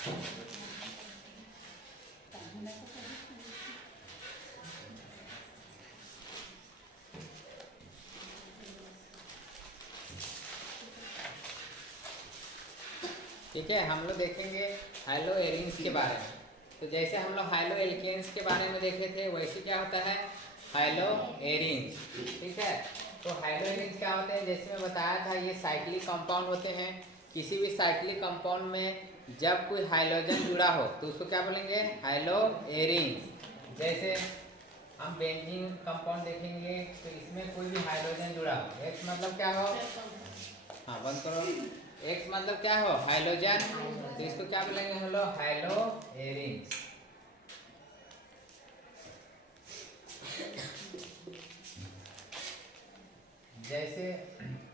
ठीक है, हम लोग देखेंगे हाइलो एरिन्स के बारे में। तो जैसे हम लोग हाइलो एल्केन्स के बारे में देखे थे, वैसे क्या होता है हाइलो एरिन्स। ठीक है, तो हाइलो एरिन्स क्या होते हैं, जैसे मैं बताया था ये साइक्लिक कंपाउंड होते हैं। किसी भी साइक्लिक कंपाउंड में जब कोई हाइड्रोजन जुड़ा हो तो उसको क्या बोलेंगे, हाइलो एरिन्स। जैसे हम बेंजीन कंपाउंड देखेंगे तो इसमें कोई भी हाइड्रोजन जुड़ा हो, एक्स मतलब क्या हो, हाँ बंद करो, एक्स मतलब क्या हो हाइड्रोजन, तो इसको क्या बोलेंगे हम लोग, हाइलो एरिन्स। जैसे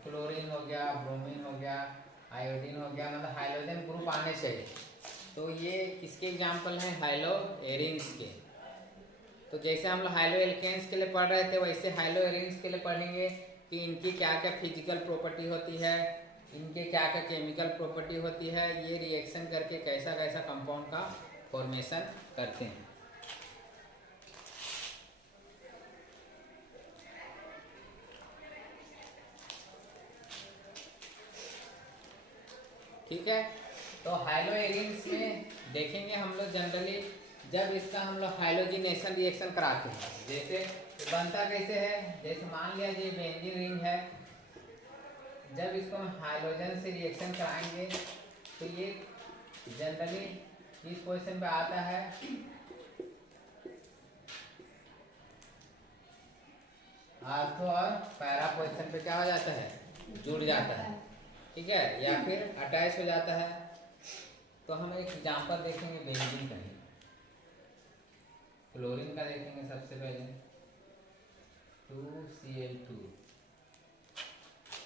क्लोरीन हो गया, ब्रोमीन हो गया, आयोडीन हो गया, मतलब हाइड्रोजन ग्रुप आने चाहिए। तो ये किसके एग्जाम्पल हैं, हाइलो एरिन्स के। तो जैसे हम लोग हाइलो एल्केन्स के लिए पढ़ रहे थे, वैसे हाइलो एरिन्स के लिए पढ़ेंगे कि इनकी क्या क्या फिजिकल प्रॉपर्टी होती है, इनके क्या क्या केमिकल प्रॉपर्टी होती है, ये रिएक्शन करके कैसा कैसा कंपाउंड का फॉर्मेशन करते हैं। ठीक है, तो हाइलो एरिन्स में देखेंगे हम लोग जनरली जब इसका हम लोग हाइलोजिनेशन रिएक्शन कराते हैं, जैसे बनता कैसे है, जैसे मान लिया ये बेंजीन रिंग है, जब इसको हम हाइड्रोजन से रिएक्शन कराएंगे तो ये जनरली इस पोजीशन पे आता है, आर्थो और पैरा पोजीशन पे क्या हो जाता है, जुड़ जाता है। ठीक है, या फिर अटैच हो जाता है। तो हम एक एग्जांपल देखेंगे बेंजीन का ही, क्लोरीन का देखेंगे सबसे पहले 2Cl2।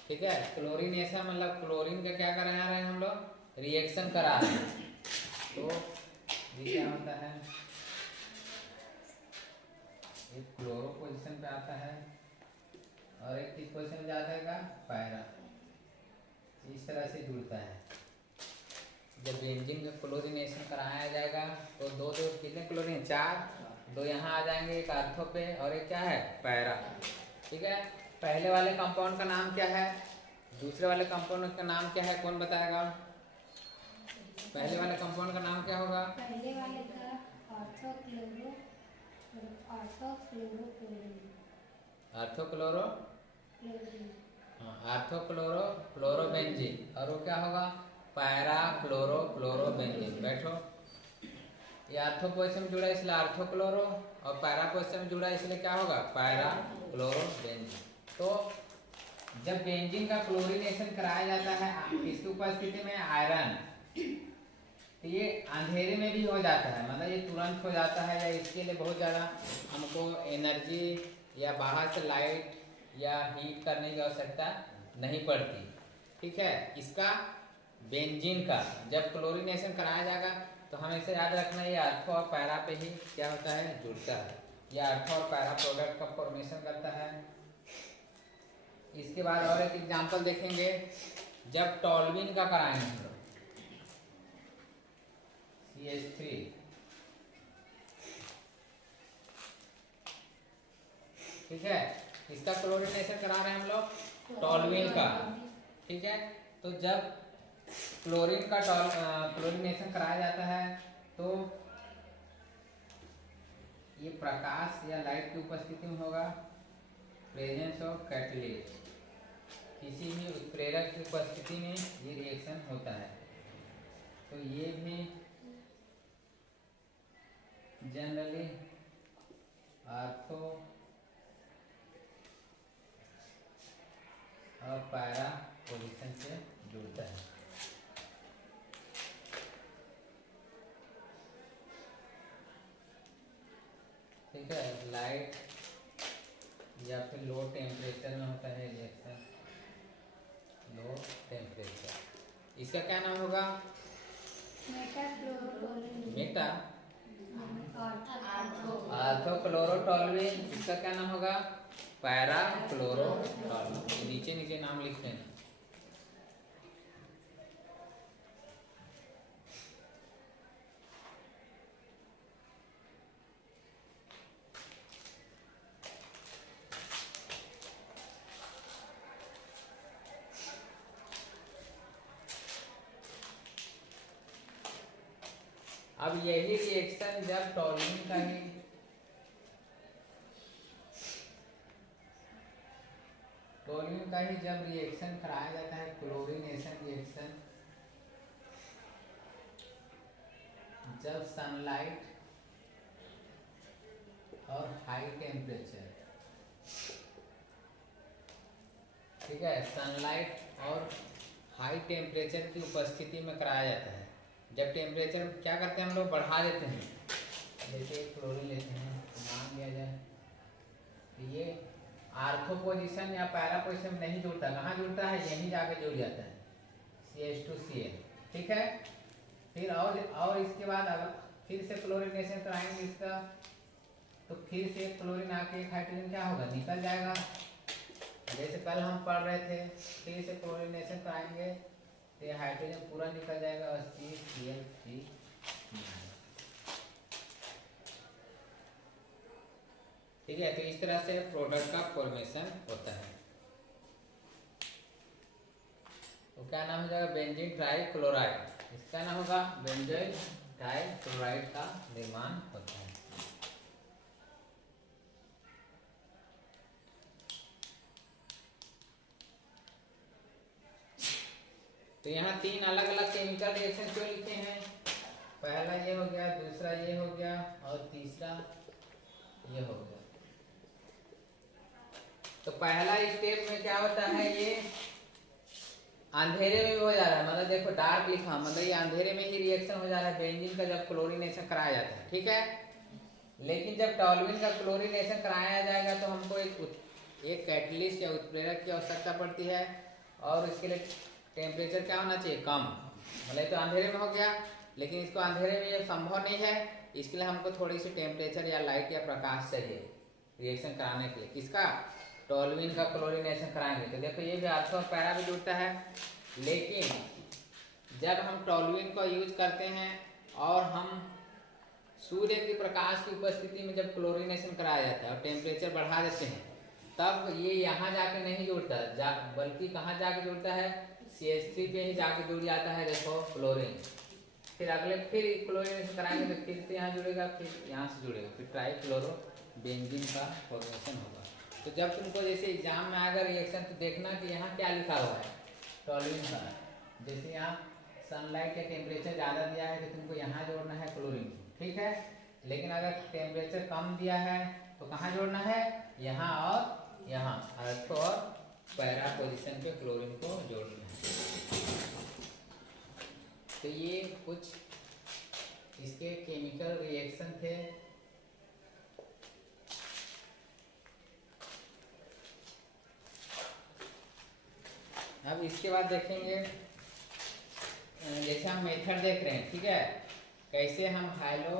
ठीक है, क्लोरीन ऐसा मतलब क्लोरीन का क्या करा रहे हैं हम लोग, रिएक्शन करा रहे हैं। तो ये क्या होता है, एक क्लोरो पोजीशन पे आता है और एक किस पोजीशन पे जाता है, पैरा, इस तरह से जुड़ता है। जब बेंजीन का क्लोरीनेशन कराया जाएगा तो दो दो कितने क्लोरीन, 4, 2 यहाँ आ जाएंगे, एक आर्थो पे और एक क्या है, पैरा। ठीक है, पहले वाले कंपाउंड का नाम क्या है, दूसरे वाले कंपाउंड का नाम क्या है, कौन बताएगा। पहले वाले कंपाउंड का नाम क्या होगा, पहले वाले का आर्थोक्लोरो, हाँ आर्थोक्लोरो क्लोरोबेंजीन, और वो क्या होगा, पैरा क्लोरो क्लोरोबेंजीन। बैठो, ये आर्थो पोजीशन में जुड़ा है इसलिए आर्थोक्लोरो, और पैरा पोजीशन में जुड़ा है इसलिए क्या होगा, पैरा क्लोरोबेंजीन। तो जब बेंजीन का क्लोरीनेशन कराया जाता है इसकी उपस्थिति में आयरन, तो ये अंधेरे में भी हो जाता है, मतलब ये तुरंत हो जाता है, या इसके लिए बहुत ज़्यादा हमको एनर्जी या बाहर से लाइट या हीट करने की आवश्यकता नहीं पड़ती। ठीक है, इसका बेंजीन का जब क्लोरीनेशन कराया जाएगा तो हमेशा याद रखना ये आर्थो और पैरा पे ही क्या होता है, जुड़ता है। ये आर्थो और पैरा प्रोडक्ट का फॉर्मेशन करता है। इसके बाद और एक एग्जांपल देखेंगे, जब टॉल्यूइन का कराएंगे हम लोग CH3, ठीक है, इसका क्लोरीनेशन करा रहे हैं हम लोग टॉल्यूइन का। ठीक है, तो जब क्लोरीन का क्लोरीनेशन कराया जाता है तो ये प्रकाश या लाइट की उपस्थिति में होगा, प्रेजेंस ऑफ कैटलिस्ट, किसी भी उत्प्रेरक की उपस्थिति में ये रिएक्शन होता है। तो ये भी जनरली आर्थो और पैरा पोजीशन से जुड़ता है। ठीक है, लाइट या फिर लो टेम्परेचर में होता है रिएक्शन, लो टेम्परेचर। इसका क्या नाम होगा, मेटा आर्थोक्लोरोटॉल्यूइन। इसका क्या नाम होगा, पैरा क्लोरोटॉल्यूइन। नीचे नीचे नाम लिख लेना। अब यही रिएक्शन जब टॉल्यूइन का ही जब रिएक्शन कराया जाता है, क्लोरीनेशन रिएक्शन, जब सनलाइट और हाई टेम्परेचर, ठीक है, सनलाइट और हाई टेम्परेचर की उपस्थिति में कराया जाता है। जब टेम्परेचर क्या करते हैं हम लोग, बढ़ा देते हैं। जैसे क्लोरीन लेते हैं, मान लिया जाए ये आर्थो पोजीशन या पैरा पोजीशन में नहीं जुड़ता, कहाँ जुड़ता है, यहीं जाके जुड़ जाता है, CH2Cl, ठीक है। फिर और इसके बाद अगर फिर से क्लोरीनेशन कराएंगे इसका, तो फिर से क्लोरीन आके एक हाइड्रोजन क्या होगा, निकल जाएगा। जैसे कल हम पढ़ रहे थे, फिर से क्लोरीनेशन कराएंगे तो ये हाइड्रोजन पूरा निकल जाएगा और CCl3 ठीक है। तो इस तरह से प्रोडक्ट का फॉर्मेशन होता है। तो क्या नाम हो जाएगा, बेंजीन ट्राइक्लोराइड, इसका नाम होगा बेंजोइल ट्राइक्लोराइड का निर्माण होता है। तो यहाँ 3 अलग अलग केमिकल रिएक्शन क्यों लिखे हैं, पहला ये हो गया, दूसरा ये हो गया और तीसरा ये हो गया। तो पहला स्टेप में क्या होता है, ये अंधेरे में भी हो जा रहा है, मतलब देखो डार्क लिखा, मतलब ये अंधेरे में ही रिएक्शन हो जा रहा है बेंजीन का जब क्लोरीनेशन कराया जाता है, ठीक है। लेकिन जब टॉल्यूइन का क्लोरीनेशन कराया जाएगा तो हमको एक कैटलिस्ट या उत्प्रेरक की आवश्यकता पड़ती है, और इसके लिए टेम्परेचर क्या होना चाहिए, कम। मतलब तो अंधेरे में हो गया, लेकिन इसको अंधेरे में ये संभव नहीं है, इसके लिए हमको थोड़ी सी टेम्परेचर या लाइट या प्रकाश चाहिए रिएक्शन कराने के लिए। किसका, टॉल्यूइन का क्लोरीनेशन कराएंगे तो देखो ये भी आर्थो और पैरा भी जुड़ता है। लेकिन जब हम टॉल्यूइन को यूज करते हैं और हम सूर्य के प्रकाश की उपस्थिति में जब क्लोरीनेशन कराया जाता है और टेम्परेचर बढ़ा देते हैं, तब ये यहाँ जाके नहीं जुड़ता, बल्कि कहाँ जाके जुड़ता है, CH3 पे ही जाके जुड़ जाता है, देखो क्लोरीन। फिर अगले फिर क्लोरीनेशन कराएंगे तो फिर से यहाँ जुड़ेगा, फिर यहाँ से जुड़ेगा, फिर ट्राइक्लोरो बेंजीन का फॉर्मेशन होगा। तो जब तुमको जैसे एग्जाम में आएगा रिएक्शन तो देखना कि यहाँ क्या लिखा हुआ है, टॉल्यूइन का। जैसे यहाँ सनलाइट का टेम्परेचर ज़्यादा दिया है तो तुमको यहाँ जोड़ना है क्लोरीन, ठीक है। लेकिन अगर टेम्परेचर कम दिया है तो कहाँ जोड़ना है, यहाँ और यहाँ, आर्थो और पैरा पोजीशन पे क्लोरीन को जोड़ना है। तो ये कुछ इसके केमिकल रिएक्शन थे। अब इसके बाद देखेंगे, जैसे हम मेथड देख रहे हैं, ठीक है, कैसे हम हाइलो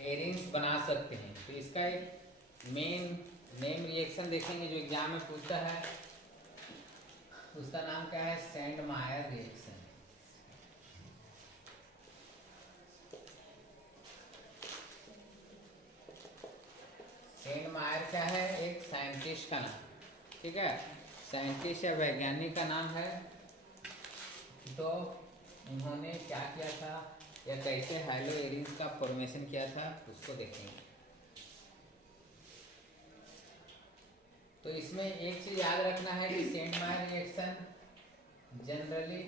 एरिंग्स बना सकते हैं। तो इसका एक मेन रिएक्शन देखेंगे जो एग्जाम में पूछता है, उसका नाम क्या है, सैंडमायर रिएक्शन। सैंडमायर क्या है, एक साइंटिस्ट का नाम, ठीक है, साइंटिस्ट या वैज्ञानिक का नाम है। तो उन्होंने क्या किया था या कैसे हाइलो एरिंग्स का फॉर्मेशन किया था उसको देखेंगे। तो इसमें एक चीज याद रखना है कि Sandmeyer reaction generally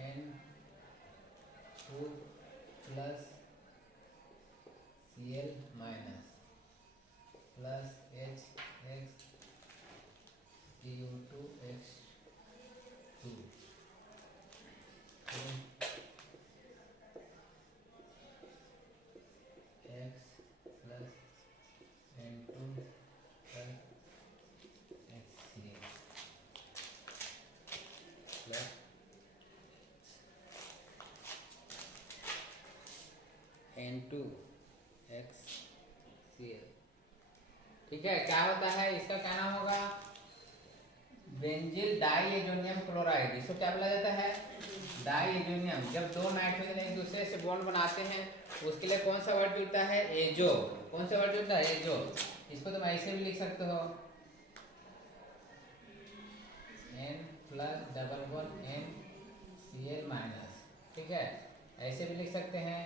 N2 plus Cl minus plus HX Cu2X2 X plus N2 plus HCl plus N2HCl, ठीक है। क्या होता है, इसका क्या नाम होगा, बेंजील डाइएजोनियम क्लोराइड। इसको क्या बोला जाता है, डाइएजोनियम। जब दो नाइट्रोजन एक दूसरे से बॉन्ड बनाते हैं उसके लिए कौन सा वर्ड जुड़ता है, एजो। कौन सा वर्ड जुड़ता है, एजो। इसको तुम ऐसे भी लिख सकते हो, N plus double bond NCl minus, ठीक है। ऐसे भी लिख सकते हैं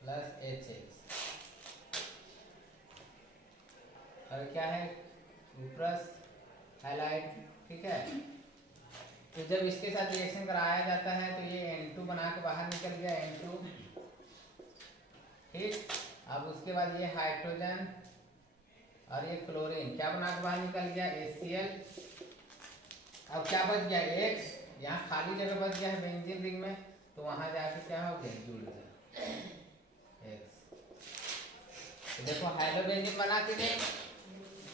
प्लस HX। और क्या है कुप्रस हाइलाइट, ठीक है। तो जब इसके साथ रिएक्शन कराया जाता है तो ये N2 बना के बाहर निकल गया N2, ठीक। अब उसके बाद ये हाइड्रोजन और ये क्लोरीन क्या बना के बाहर निकल गया HCl। अब क्या बच गया X, यहाँ खाली जगह बच गया है बेंजीन रिंग में, तो वहां जाके क्या हो गया जुड़ गया X। तो देखो हाइलो बेंजीन बना के दें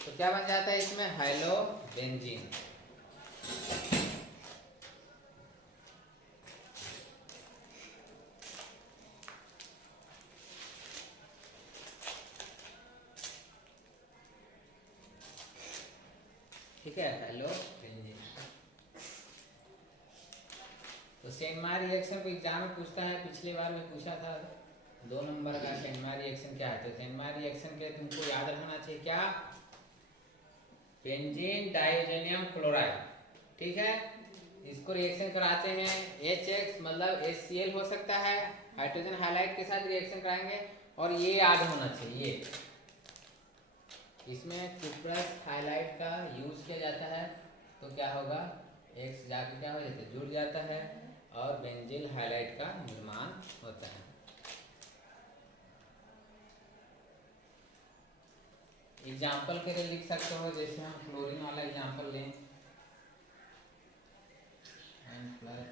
तो क्या बन जाता है इसमें हाइलो बेंजीन। ठीक है, हेलो बेंजीन। तो सेंगमार रिएक्शन को एग्जाम में पूछता है, पिछले बार में पूछा था 2 नंबर का सेंगमार रिएक्शन क्या है। तो सेंगमार रिएक्शन के तुमको याद रखना चाहिए क्या, बेंजीन डाइओजेनियम क्लोराइड, ठीक है। इसको रिएक्शन कराते हैं HX मतलब HCl हो सकता है, हाइड्रोजन हाइलाइट के साथ रिएक्शन कराएंगे। और ये याद होना चाहिए, इसमें कुप्रस हाइलाइट का यूज किया जाता है तो क्या होगा X जाके क्या हो जाता है जुड़ जाता है और बेंजीन हाइलाइट का निर्माण होता है। एग्जाम्पल के लिए लिख सकते हो, जैसे हम क्लोरीन वाला एग्जाम्पल लें N plus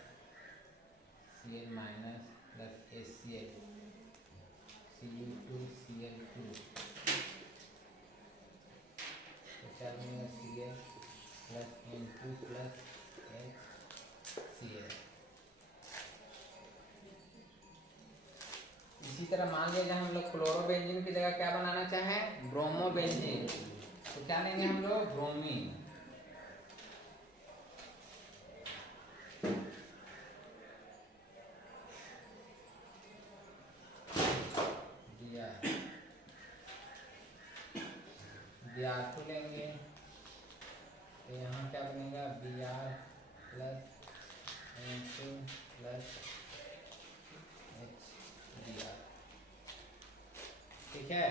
Cl minus plus HCl Cu2Cl2, तो क्या बनेगा Cl plus N2 plus HCl। इसी तरह मान लीजिए हम लोग क्लोरोबेंजीन की जगह क्या बनाना चाहें ब्रोमोबेंजीन, तो क्या लेंगे हम लोग ब्रोमीन। Br2 लेंगे तो यहाँ क्या बनेगा Br plus N2 plus HBr, ठीक है।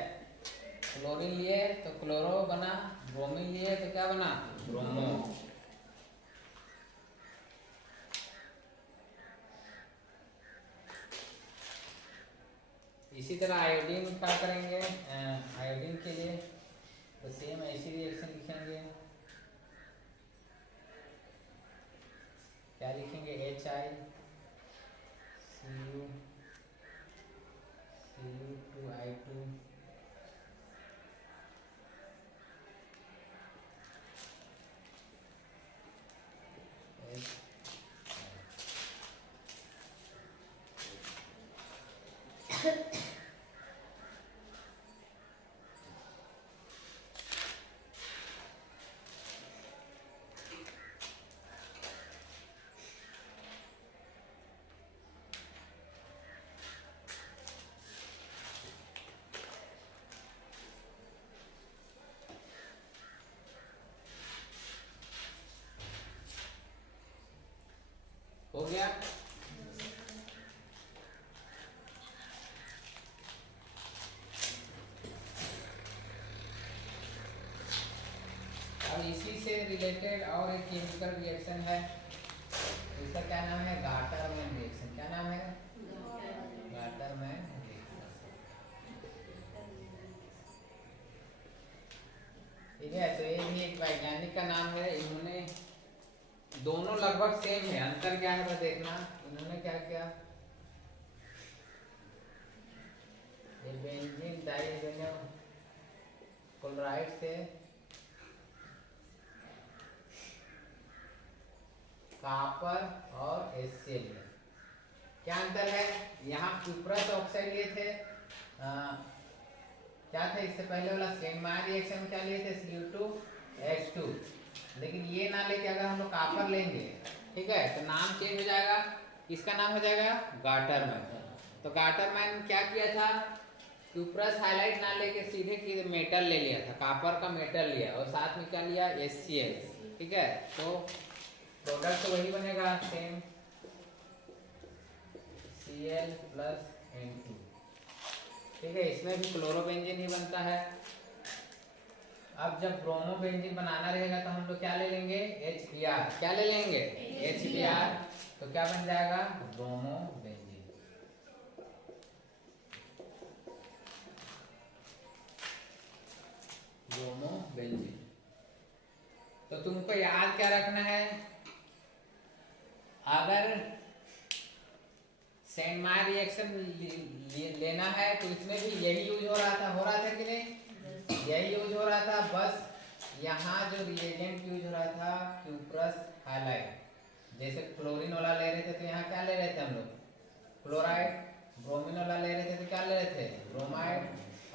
क्लोरीन लिए तो क्लोरो बना, ब्रोमीन लिए तो क्या बना ब्रोमो। इसी तरह आयोडीन क्या करेंगे, आयोडीन के लिए तो सेम ऐसी रिएक्शन लिखेंगे, क्या लिखेंगे Cu2I2 हो गया। अब इसी से रिलेटेड और एक केमिकल रिएक्शन है, इसका क्या नाम है गाटरमैन रिएक्शन। क्या नाम है गाटरमैन रिएक्शन, ठीक है। तो ये भी एक वैज्ञानिक का नाम है, इन्होंने दोनों लगभग सेम है, अंतर क्या है देखना। इन्होंने क्या किया, ये बेंजीन डाइओजेनियम क्लोराइड से कॉपर और HCl में क्या अंतर है। यहाँ कुप्रस ऑक्साइड लिए थे, क्या था इससे पहले वाला सेंगमायर रिएक्शन में क्या लिए थे Cu2H2, लेकिन ये ना लेके अगर हम लोग कॉपर लेंगे, ठीक है, तो नाम चेंज हो जाएगा, इसका नाम हो जाएगा गाटरमैन। तो गाटरमैन क्या किया था, कुप्रस हाइलाइट ना लेके सीधे मेटल ले लिया था, कॉपर का मेटल लिया और साथ में क्या लिया HCl, ठीक है। तो प्रोडक्ट तो वही बनेगा सेम, HCl प्लस N2। ठीक है, इसमें भी क्लोरोबेंजीन ही बनता है। अब जब ब्रोमोबेंजीन बनाना रहेगा तो हम लोग क्या ले लेंगे, HBr। क्या ले लेंगे, HBr। तो क्या बन जाएगा, ब्रोमोबेंजीन। ब्रोमोबेंजीन। तो तुमको याद क्या रखना है, अगर सेंडमायर रिएक्शन लेना है तो इसमें भी यही यूज हो रहा था कि नहीं, यही यूज हो रहा था। बस यहाँ जो रिएजेंट यूज हो रहा था क्यूप्रस हाइलाइट, जैसे क्लोरीन वाला ले रहे थे तो यहाँ क्या ले रहे थे हम लोग, क्लोराइड। ब्रोमीन वाला ले रहे थे तो क्या ले रहे थे, ब्रोमाइड।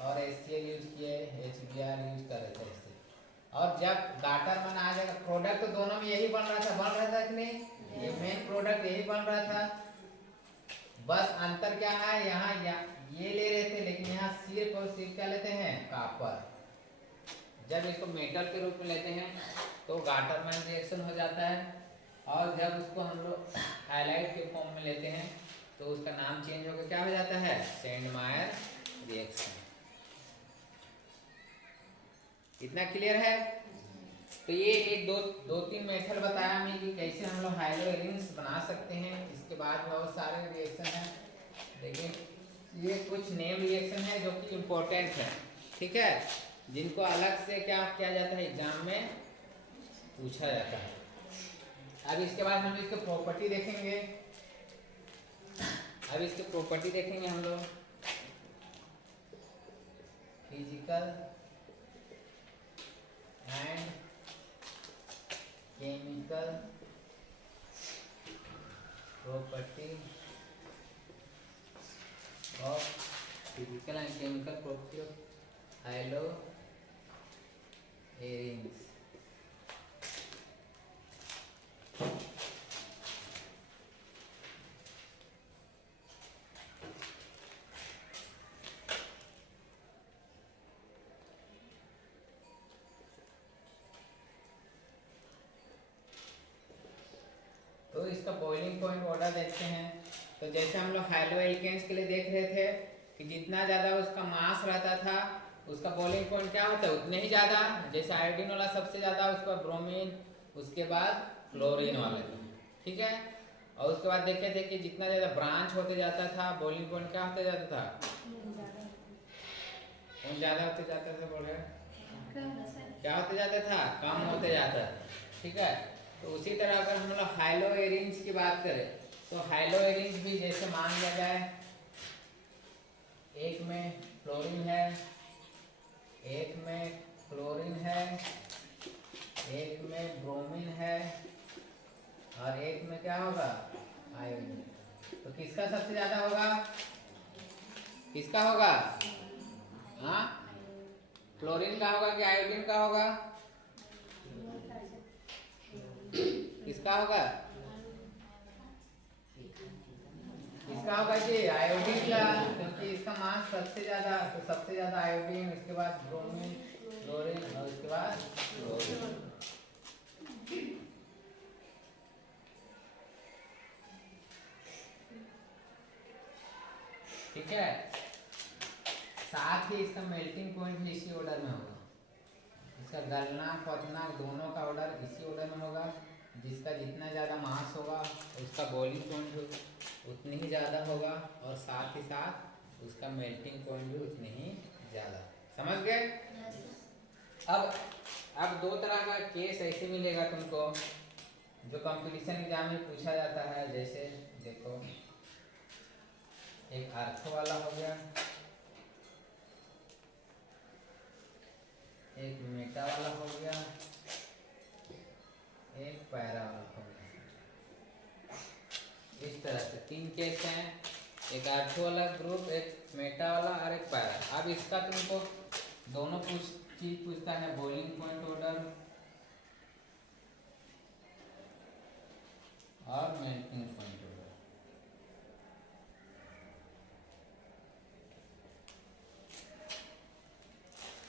और HCl यूज किए, HBr यूज कर रहे थे इससे। और जब गाटर मन आ जाएगा, प्रोडक्ट तो दोनों में यही बन रहा था कि नहीं, ये मेन प्रोडक्ट यही बन रहा था। बस अंतर क्या है, यहाँ ये ले रहे थे लेकिन यहाँ सिर्फ और सिर्फ क्या लेते हैं, कॉपर। जब इसको मेटल के रूप में लेते हैं तो गाटरमैन रिएक्शन हो जाता है, और जब उसको हम लोग हाइलाइट के फॉर्म में लेते हैं तो उसका नाम चेंज होकर क्या हो जाता है, सेंडमायर रिएक्शन। इतना क्लियर है। तो ये एक दो तीन मेथड बताया हमें कि कैसे हम लोग हाइड्रोजन्स बना सकते हैं। इसके बाद बहुत सारे रिएक्शन हैं, लेकिन ये कुछ नेम रिएक्शन है जो कि इम्पोर्टेंट है, ठीक है, जिनको अलग से क्या किया जाता है, एग्जाम में पूछा जाता है। अब इसके बाद हम इसके प्रॉपर्टी देखेंगे। अब इसके प्रॉपर्टी देखेंगे हम लोग, physical and chemical property of physical and chemical property of hydrogens. तो इसका बॉइलिंग पॉइंट ऑर्डर देखते हैं। तो जैसे हम लोग हाइड्रोएल्केन्स के लिए देख रहे थे कि जितना ज़्यादा उसका मास रहता था उसका बॉइलिंग पॉइंट क्या होता है, उतने ही ज़्यादा। जैसे आयोडीन वाला सबसे ज़्यादा, उसका ब्रोमीन, उसके बाद क्लोरीन वाले, ठीक है। और उसके बाद देखे थे कि जितना ज़्यादा ब्रांच होते जाता था बॉइलिंग पॉइंट क्या होते जाता था, कौन ज़्यादा होते जाता था, बोल रहे क्या होते जाता था, कम होते जाता था, ठीक है। तो उसी तरह अगर हम लोग हाइड्रोएरिन्स की बात करें तो हाइड्रोएरिन्स भी जैसे मान लिया जाए, एक में फ्लोरीन है, एक में क्लोरीन है, एक में ब्रोमीन है, और एक में क्या होगा, आयोडीन। तो किसका सबसे ज्यादा होगा, किसका होगा, हाँ, क्लोरीन का होगा कि आयोडीन का होगा, किसका होगा, इसका होगा कि आयोडीन का, क्योंकि इसका मास सबसे ज्यादा, तो सबसे ज्यादा आयोडीन, उसके बाद ब्रोमीन, क्लोरीन, और उसके बाद क्लोरीन। ठीक है। साथ ही इसका मेल्टिंग पॉइंट भी इसी ऑर्डर में होगा, इसका गलना पचना दोनों का ऑर्डर इसी ऑर्डर में होगा। जिसका जितना ज़्यादा मास होगा उसका बॉइलिंग पॉइंट उतनी ही ज़्यादा होगा, और साथ ही साथ उसका मेल्टिंग पॉइंट भी उतनी ही ज़्यादा। समझ गए। अब दो तरह का केस ऐसे मिलेगा तुमको जो कंपटीशन एग्जाम में पूछा जाता है। जैसे देखो, एक आर्थो वाला हो गया, एक मेटा वाला हो गया, एक पैरा वाला हो गया। इस तरह से तीन केस हैं, एक आर्थो वाला ग्रुप, एक मेटा वाला और एक पैरा। अब इसका तुमको दोनों चीज पूछता है, बॉइलिंग पॉइंट ऑर्डर और मेल्टिंग पॉइंट ऑर्डर।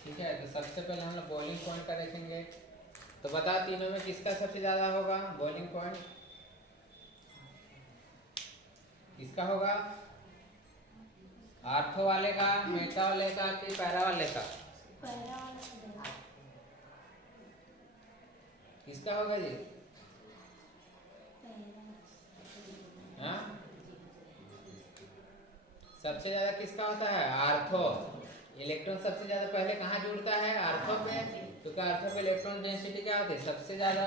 ठीक है। तो सबसे पहले हम लोग बॉइलिंग पॉइंट का देखेंगे। तो बता तीनों में किसका सबसे ज्यादा होगा बॉइलिंग पॉइंट, किसका होगा, आर्थो वाले का, मेटा वाले का कि पैरा वाले का? किसका होगा जी? हाँ, सबसे ज्यादा किसका होता है? आर्थो। इलेक्ट्रॉन सबसे ज्यादा पहले कहाँ जुड़ता है? आर्थो पे, क्योंकि आर्थो पे इलेक्ट्रॉन डेंसिटी क्या होती है? सबसे ज्यादा।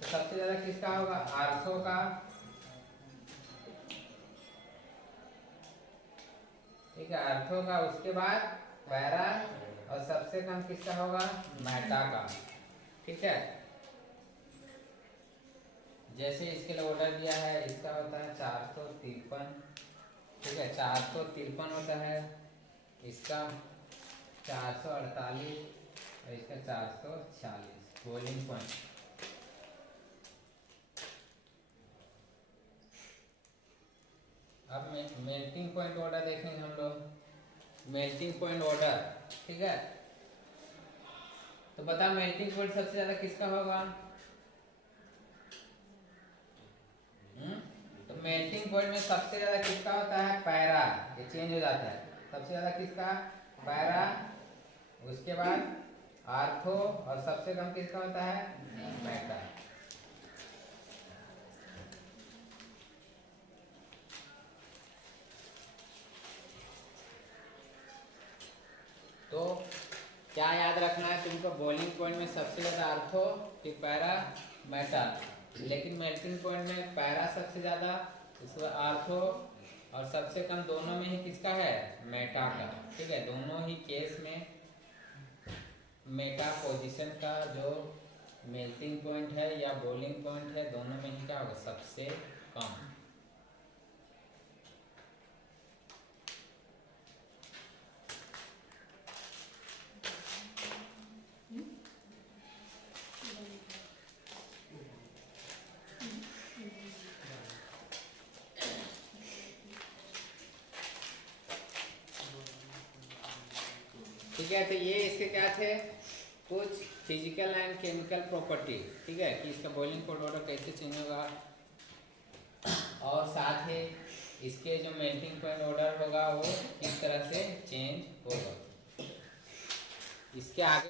तो सबसे ज्यादा किसका होगा? आर्थो का। ठीक है, आर्थो का। उसके बाद पैरा, और सबसे कम किसका होगा? मेटा का। ठीक है, जैसे इसके लिए ऑर्डर दिया है, इसका होता है 453। ठीक है, 453 होता है, इसका 448 और इसका 440 बोलिंग पॉइंट। अब मेल्टिंग पॉइंट ऑर्डर देखेंगे हम लोग। मेल्टिंग पॉइंट ऑर्डर, ठीक है, तो बता मेल्टिंग पॉइंट सबसे ज्यादा किसका होगा? तो मेल्टिंग पॉइंट में सबसे ज्यादा किसका होता है? पैरा। ये चेंज हो जाता है, सबसे ज्यादा किसका? पैरा। उसके बाद आर्थो, और सबसे कम किसका होता है? मेटा। तो क्या याद रखना है तुमको? बॉइलिंग पॉइंट में सबसे ज्यादा आर्थो, फिर पैरा, मेटा। लेकिन मेल्टिंग पॉइंट में पैरा सबसे ज्यादा, उसके बाद आर्थो, और सबसे कम दोनों में ही किसका है? मेटा का। ठीक है, दोनों ही केस में मेटा पोजीशन का जो मेल्टिंग पॉइंट है या बॉइलिंग पॉइंट है, दोनों में ही क्या होगा? सबसे कम। ठीक है, तो ये इसके क्या थे? कुछ फिजिकल एंड केमिकल प्रॉपर्टी। ठीक है, कि इसका बॉइलिंग पॉइंट ऑर्डर कैसे चेंज होगा, और साथ ही इसके जो मेल्टिंग पॉइंट ऑर्डर होगा वो किस तरह से चेंज होगा। इसके आगे